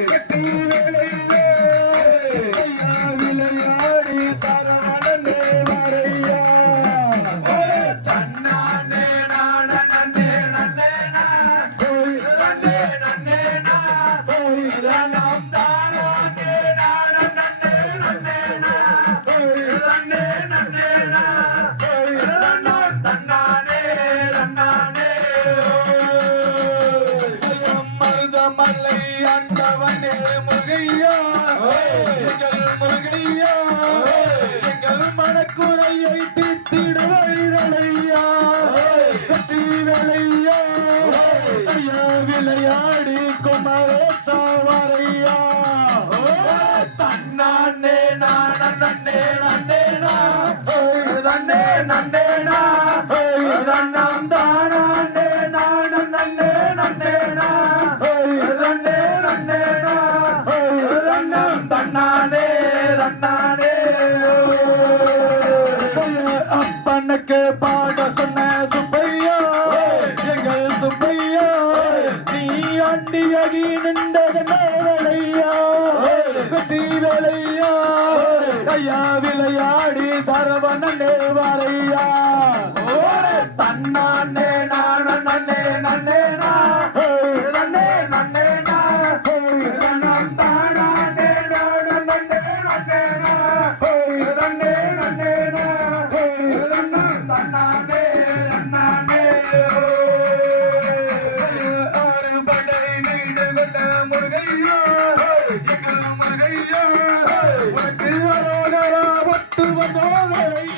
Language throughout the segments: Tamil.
everywhere. இல்லை ஆண்டவனே முருகையா எங்கள் முருகையா எங்கள் மனக்குறையை தீர்த்திடுவையா தீரலையா ஐயா விளையாடி குமரேசாவரையா தன்னானே நான் அண்ணே சொன்ன சுப்பையா எங்கள் சுப்பையா நீ ஆண்டியாகி நின்றது மேலையா வெற்றி வேலையா ஐயா விளையாடி சரவண நேவாரையா தன்னானே நான் நன்னே நன்னே நான் Cuba no debe ir.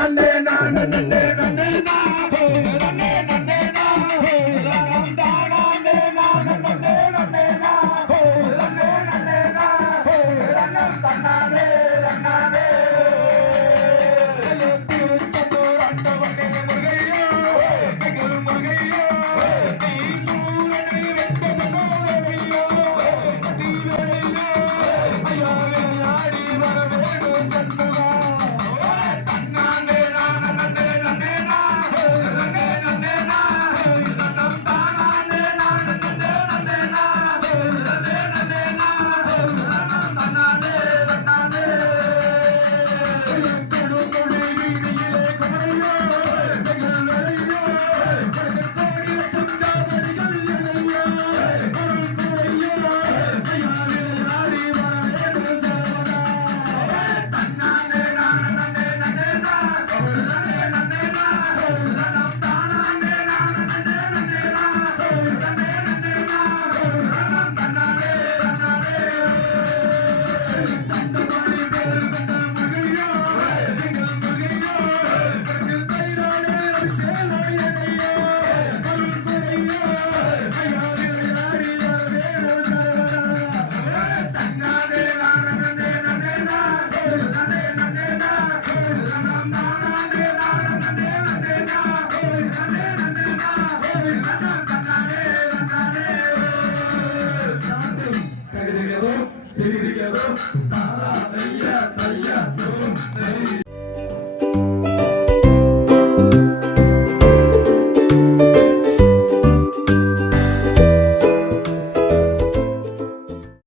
தெரிவிக்கிறதோ